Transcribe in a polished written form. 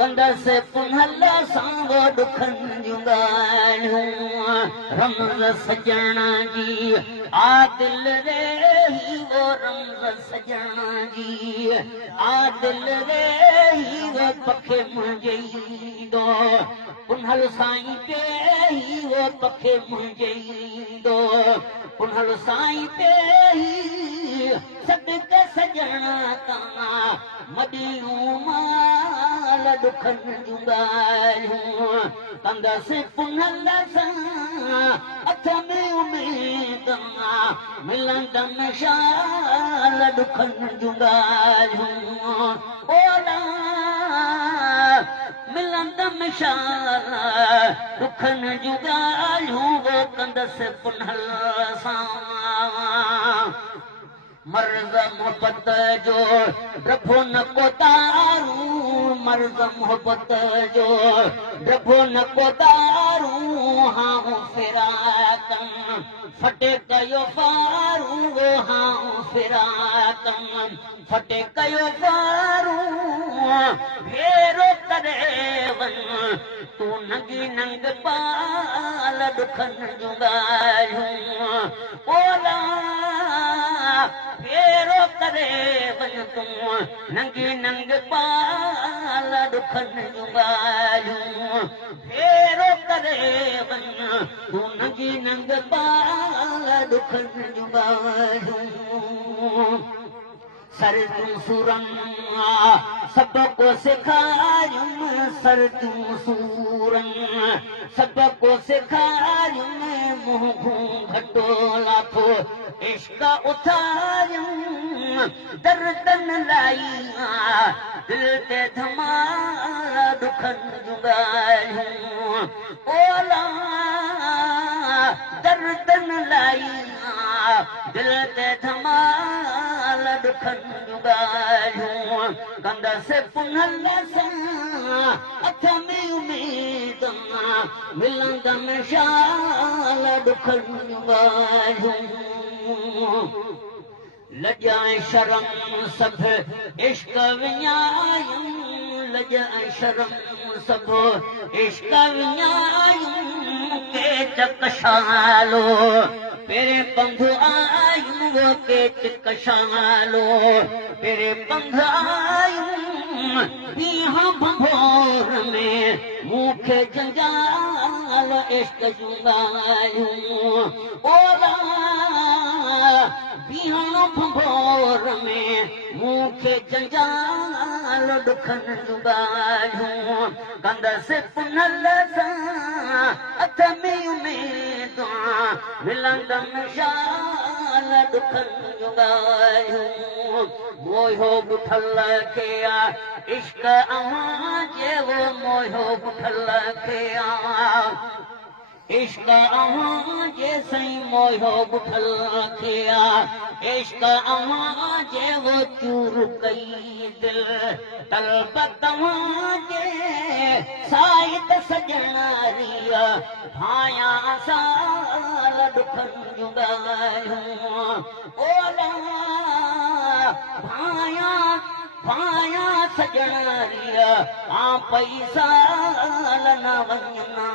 कंदस पुनल सांगो दुखन जुगालूं रमज़ सजण जी आ दिल रे ही वो रमज़ सजण जी आ दिल रे ही वो पखे मुंहिंजे ईंदो पुनल साईं पे ही वो पखे मुंहिंजे ईंदो पुनल साईं पे ही सदके सजण तां मदियूं माल दुखन जुगालूं कंदसि पुनल सां हथ में उमेद मिलंदमि शाल दुखन जुगालूं ओला मिलंदमि शाल दुखन जुगालूं वो कंदसि पुनल सां मर्ज़ मोहब्बत जो डबो न कोतारूं मर्ज़ मोहब्बत जो डबो न कोतारूं हाँ फिराकम फटे कयो फारूं हाँ फिराकम फटे कयो फारूं फेरो करे वन तू नंगी नंग पाल दुखन जुगालूं ओला फेरो करे वन तूं नंगी नंग पाल दुखन जुगालूं फेरो करे वन तूं नंगी नंग पाल दुखन जुगालूं सर तूं सुरन सब को सिखायूं सर तूं सूरन सब को सिखायूं मुंह घटो लाथो इश्क उथारूं दर्दन लाई दिल ते धमाल दुखन जुगालूं ओला दर्दन लाई दिल ते धमाल दुखन जुगालूं कंदसि पुनल सां हथ में उमेद मिलंदमि शाल दुखन जुगालूं लजाए शर्म सब इश्क विञायूं लजाए शर्म सब इश्क विञायूं केच कशालो पेरे पंध आयूं वो केच कशालो पेरे पंध आयूं बीहां भंभोर में मूंखे जंजाल इश्क जुगायूं ओला बीहां भंभोर में मूंखे जंजाल दुखन जुगालूं कंदसि पुनल सां हथ में उमेद मिलंदमि शाल दुखन जुगालूं मोयो बुठल खे इश्क अव्हां जेवो मोयो बुठल खे इश्क अव्हां जे साईं मोयो बुठल खे इश्क अव्हां जेवो चूर कई दिल तलब तव्हां जे साहित सजणारी भायां साल दुखन जुगालूं ओला भायां सजणारी पैसा न वञना